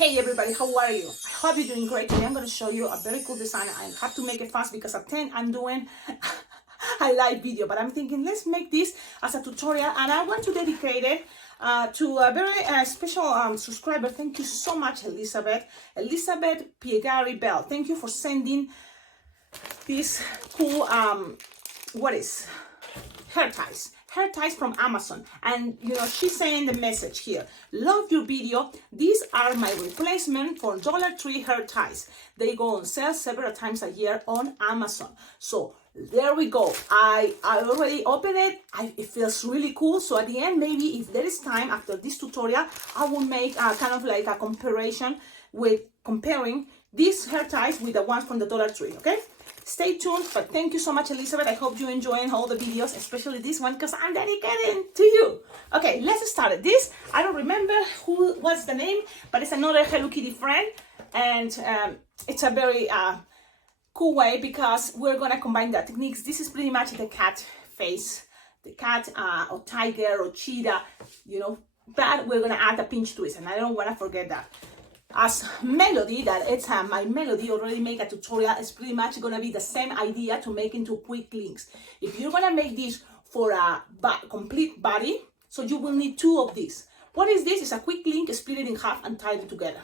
Hey everybody, how are you? I hope you're doing great. Today I'm going to show you a very cool design. I have to make it fast because at 10 I'm doing a live video, but I'm thinking let's make this as a tutorial, and I want to dedicate it to a very special subscriber. Thank you so much, Elizabeth Piegari Bell. Thank you for sending this cool hair ties from Amazon. And you know, she's saying the message here: love your video. These are my replacement for Dollar Tree hair ties. They go on sale several times a year on Amazon. So there we go. I already opened it. It feels really cool. So at the end, maybe if there is time after this tutorial, I will make kind of like a comparison with comparing these hair ties with the ones from the Dollar Tree. Okay, stay tuned. But thank you so much, Elizabeth. I hope you're enjoying all the videos, especially this one, because I'm dedicating to you. Okay, let's start this. I don't remember what's the name, but it's another Hello Kitty friend, and it's a very cool way because we're gonna combine the techniques. This is pretty much the cat face, the cat or tiger or cheetah, you know, but we're gonna add a pinch twist, and I don't want to forget that. As Melody, that it's my Melody already make a tutorial. It's pretty much gonna be the same idea to make into quick links. If you're gonna make this for a complete body, so you will need two of these. What is this? It's a quick link, split it in half and tie it together.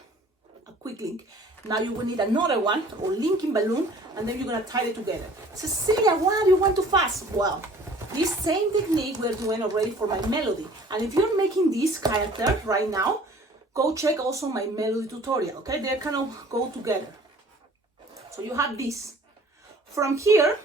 A quick link. Now you will need another one or linking balloon, and then you're gonna tie it together. Cecilia, why do you want to fast? Well, this same technique we're doing already for my Melody. And if you're making this character right now, go check also my Melody tutorial, okay? They kind of go together. So you have this. From here,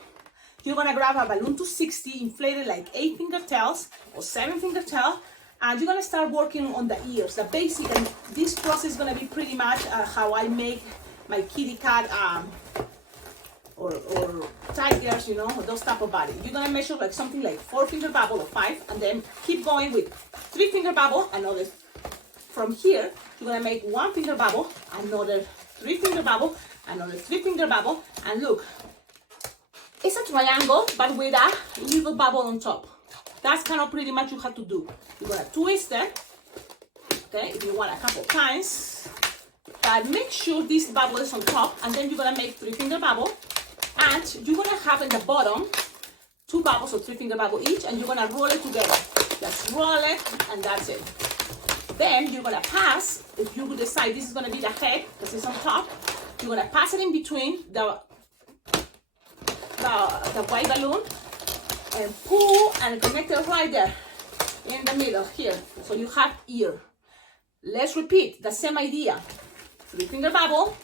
you're gonna grab a balloon to 60, inflated like 8 fingertails or 7 fingertails, and you're gonna start working on the ears, the basic. And this process is gonna be pretty much how I make my kitty cat or tigers, you know, those type of body. You're gonna measure like something like 4 finger bubble or 5, and then keep going with 3 finger bubble, another. From here, you're gonna make 1 finger bubble, another 3 finger bubble, another 3 finger bubble, and look, it's a triangle, but with a little bubble on top. That's kind of pretty much you have to do. You're gonna twist it, okay, if you want a couple times, but make sure this bubble is on top, and then you're gonna make 3 finger bubble, and you're gonna have in the bottom 2 bubbles or 3 finger bubble each, and you're gonna roll it together. Just roll it, and that's it. Then you're gonna pass, if you decide this is gonna be the head, because it's on top, you're gonna pass it in between the white balloon and pull and connect it right there in the middle here. So you have ear. Let's repeat the same idea. 3 finger bubble,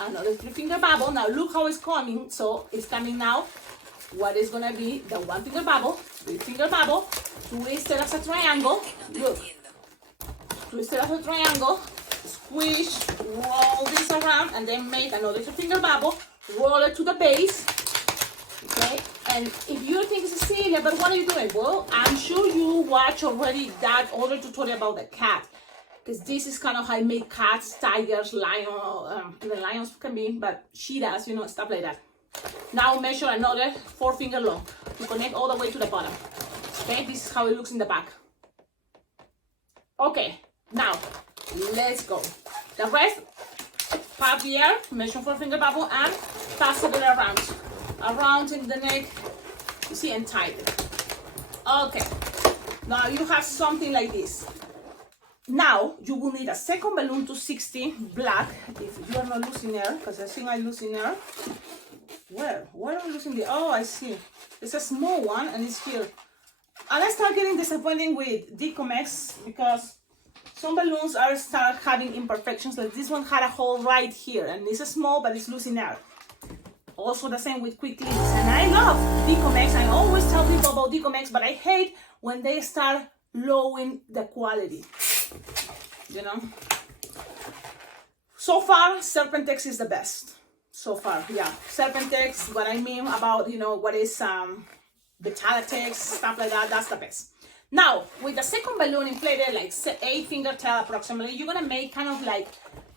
another 3 finger bubble. Now look how it's coming. So it's coming now. What is gonna be the 1 finger bubble, 3 finger bubble, twist it as a triangle. Look. Twist it as a triangle, squish, roll this around, and then make another 3 finger bubble, roll it to the base, okay? And if you think, Cecilia, but what are you doing? Well, I'm sure you watch already that other tutorial about the cat, because this is kind of how I make cats, tigers, lions, even lions can be, but cheetahs, you know, stuff like that. Now measure another 4 finger long to connect all the way to the bottom, okay? This is how it looks in the back. Okay. Now, let's go. The rest, pop the air, measure 4 finger bubble, and pass it around in the neck, you see, and tie it. Okay, now you have something like this. Now, you will need a second balloon to 60, black, if you are not losing air, because I think I'm losing air. Where am I losing the, oh, I see. It's a small one, and it's here. And I start getting disappointed with Decomex, because some balloons start having imperfections, like this one had a hole right here, and it's small, but it's losing air. Also the same with quick links, and I love Decomex. I always tell people about Decomex, but I hate when they start lowering the quality, you know. So far, Serpentex is the best. So far, yeah. Serpentex, what I mean about, you know, what is Vitalatex, stuff like that, that's the best. Now, with the second balloon inflated, like 8 finger tail approximately, you're gonna make kind of like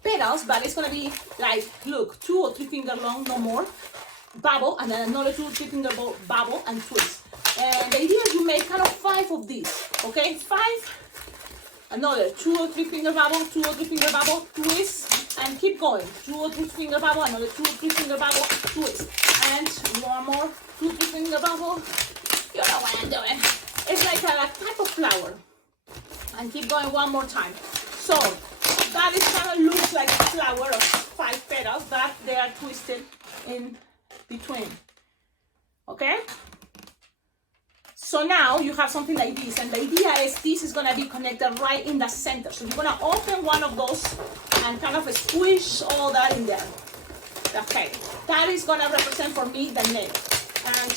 petals, but it's gonna be like, look, 2 or 3 finger long, no more, bubble, and then another 2 or 3 finger bubble and twist. And the idea is you make kind of 5 of these, okay? 5 Another 2 or 3 finger bubble, 2 or 3 finger bubble, twist, and keep going. 2 or 3 finger bubble, another 2 or 3 finger bubble, twist, and one more 2 or 3 finger bubble. You know what I'm doing. It's like a type of flower. And keep going one more time. So that is kind of looks like a flower of 5 petals, but they are twisted in between. Okay? So now you have something like this, and the idea is this is gonna be connected right in the center. So you're gonna open one of those and kind of squish all that in there. Okay, that is gonna represent for me the nail. And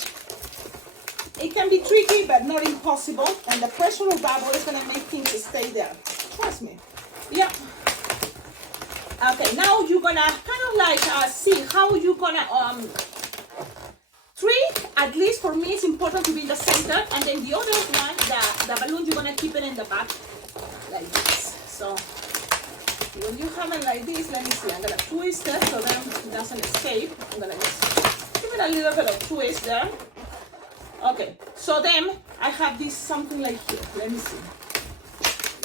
it can be tricky, but not impossible. And the pressure of bubble is gonna make things stay there. Trust me. Yeah. Okay, now you're gonna kind of like see how you're gonna 3, at least for me, it's important to be in the center, and then the other one, the balloon, you're gonna keep it in the back like this. So when you have it like this, let me see, I'm gonna twist it so then it doesn't escape. I'm gonna just give it a little bit of twist there. Okay, so then I have this something like here. Let me see.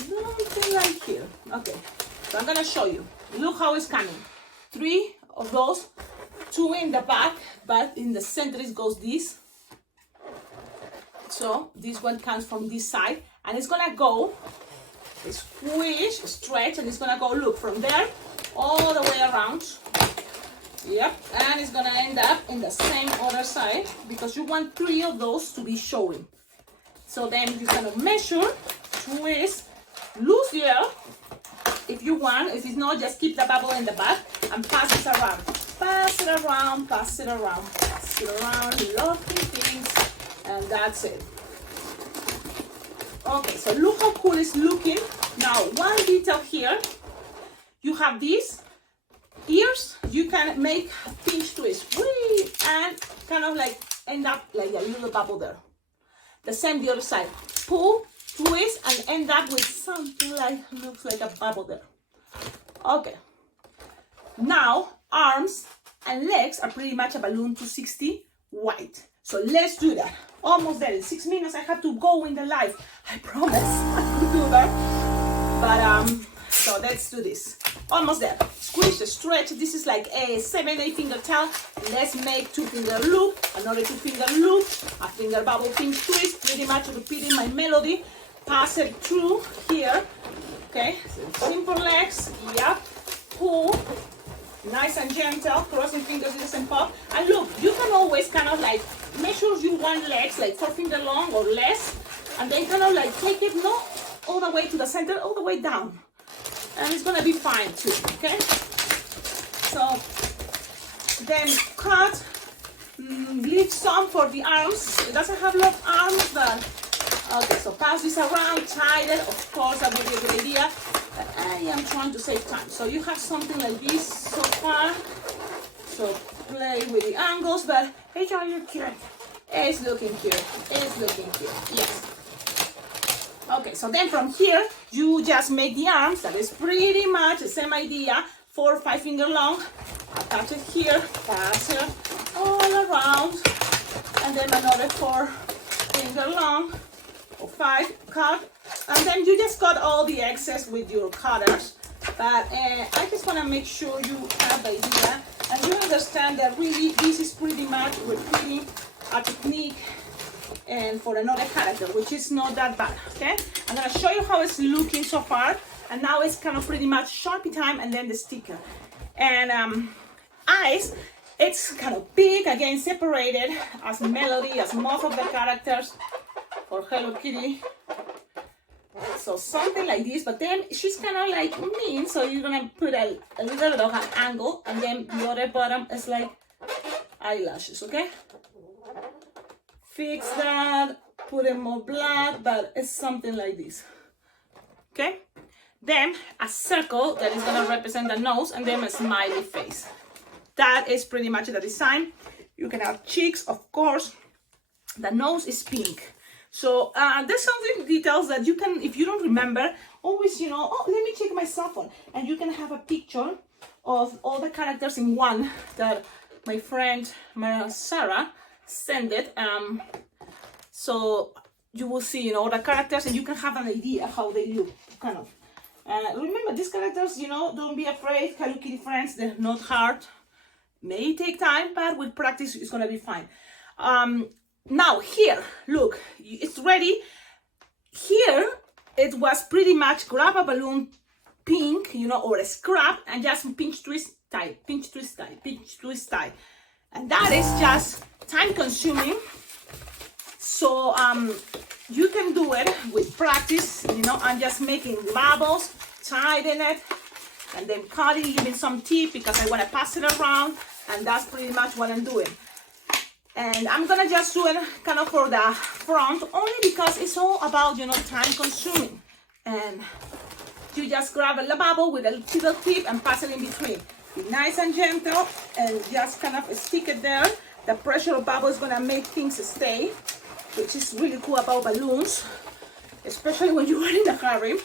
Something like here. Okay, so I'm gonna show you. Look how it's coming. 3 of those. 2 in the back, but in the center it goes this. So this one comes from this side, and it's gonna go squish, stretch, and it's gonna go, look, from there all the way around. Yep, and it's gonna end up in the same other side because you want 3 of those to be showing. So then you're gonna measure, twist, loose the air if you want. If it's not, just keep the bubble in the back and pass it around. Pass it around, pass it around, pass it around, lovely things, and that's it. Okay, so look how cool it's looking. Now, one detail here, you have these ears, you can make pinch twist, whee, and kind of like end up like a little bubble there. The same the other side, pull, twist, and end up with something like, looks like a bubble there. Okay, now, arms and legs are pretty much a balloon 260 white. So let's do that. Almost there. In 6 minutes I have to go in the live. I promise I could do that. But so let's do this. Almost there. Squish, stretch. This is like a 7-8 finger tail. Let's make 2 finger loop, another 2 finger loop, a finger bubble pinch twist, pretty much repeating my melody. Pass it through here. Okay, so simple legs. Yep. Pull. Nice and gentle, crossing fingers, doesn't pop. And look, you can always kind of like measure you want legs like 4 finger long or less, and then kind of like take it not all the way to the center, all the way down, and it's gonna be fine too. Okay, so then cut, leave some for the arms. It doesn't have a lot of arms, but okay, so pass this around, tie it. Of course, that would be a good idea. But I am trying to save time. So you have something like this so far. So play with the angles, but it's all you cute. It's looking cute. It's looking cute. Yes. Okay, so then from here, you just make the arms. That is pretty much the same idea. 4 or 5 finger long. Attach it here. Pass it all around. And then another 4 finger long. Or 5, cut, and then you just cut all the excess with your cutters. But I just want to make sure you have the idea and you understand that really this is pretty much repeating a technique and for another character, which is not that bad. Okay, I'm gonna show you how it's looking so far, and now it's kind of pretty much Sharpie time, and then the sticker and eyes. It's kind of big, again separated as melody as most of the characters for Hello Kitty. So something like this, but then she's kind of like mean, so you're gonna put a little bit of an angle, and then the other bottom is like eyelashes. Okay, fix that, put it more black, but it's something like this. Okay, then a circle that is gonna represent the nose, and then a smiley face. That is pretty much the design. You can have cheeks, of course. The nose is pink. So there's something details that you can, if you don't remember, always, you know, oh, let me check my cell phone. And you can have a picture of all the characters in one that my friend Sarah sent it. So you will see, you know, the characters, and you can have an idea how they look, kind of. Remember, these characters, you know, don't be afraid. Hello Kitty friends, they're not hard. May take time, but with practice, it's gonna be fine. Now here, look, it's ready. Here, it was pretty much grab a balloon pink, you know, or a scrap, and just pinch, twist, tie, pinch, twist, tie, pinch, twist, tie. And that is just time consuming. So you can do it with practice, you know. I'm just making bubbles, tighten it, and then cutting, giving some tip because I want to pass it around, and that's pretty much what I'm doing. And I'm gonna just do it kind of for the front, only because it's all about, you know, time consuming. And you just grab a bubble with a little tip and pass it in between. Be nice and gentle, and just kind of stick it there. The pressure of bubble is gonna make things stay, which is really cool about balloons, especially when you are in a hurry.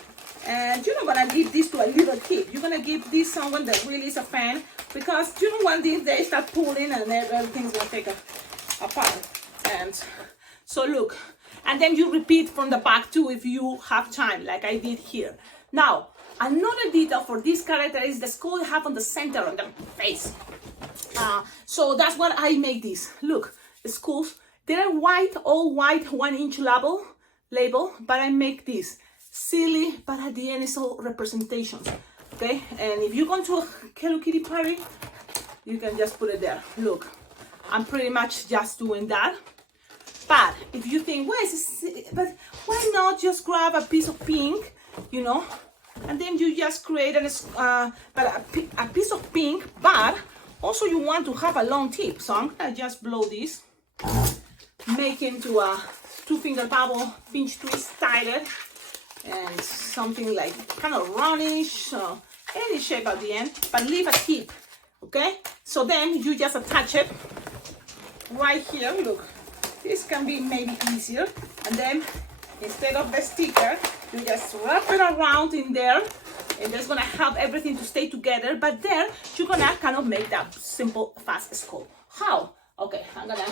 And you're not gonna give this to a little kid. You're gonna give this someone that really is a fan, because you don't want this, they start pulling and everything's gonna take apart. And so look, and then you repeat from the back too if you have time, like I did here. Now, another detail for this character is the skull you have on the center on the face. So that's what I make this. Look, the skulls, they're white, all white, 1 inch label, but I make this silly, but at the end it's all representations. Okay, and if you go to a Hello Kitty party, you can just put it there. Look, I'm pretty much just doing that. But if you think, but why not just grab a piece of pink, you know, and then you just create a piece of pink, but also you want to have a long tip. So I'm gonna just blow this, make into a 2-finger bubble, pinch, twist, tie it, and something like kind of roundish, any shape at the end, but leave a tip. Okay, so then you just attach it right here. Look, this can be maybe easier, and then instead of the sticker, you just wrap it around in there, and that's gonna help everything to stay together. But there, you're gonna kind of make that simple, fast skull. How? Okay, I'm gonna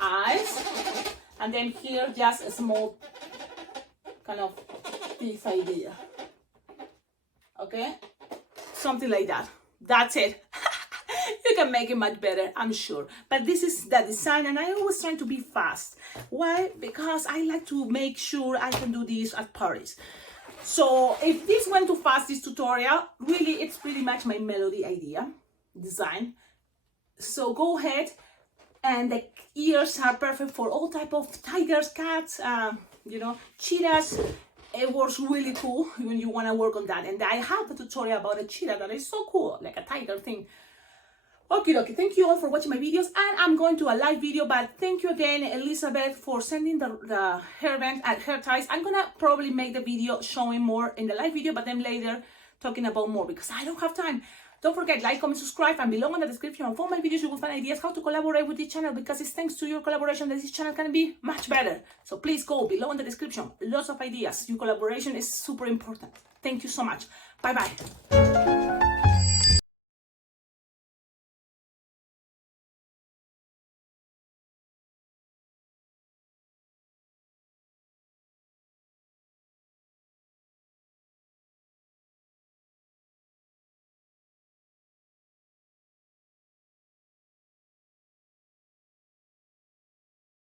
eyes, and then here just a small kind of this idea. Okay, something like that. That's it. You can make it much better, I'm sure. But this is the design, and I always try to be fast. Why? Because I like to make sure I can do this at parties. So if this went too fast, this tutorial, really it's pretty much my melody idea, design. So go ahead, and the ears are perfect for all type of tigers, cats, you know, cheetahs. It works really cool when you want to work on that. And I have a tutorial about a cheetah that is so cool, like a tiger thing. Okay, thank you all for watching my videos, and I'm going to a live video, but thank you again, Elizabeth, for sending the hairband and hair ties. I'm gonna probably make the video showing more in the live video, but then later talking about more because I don't have time. Don't forget, like, comment, subscribe, and below in the description of all my videos you will find ideas how to collaborate with this channel, because it's thanks to your collaboration that this channel can be much better. So please go below in the description, lots of ideas. Your collaboration is super important. Thank you so much. Bye bye.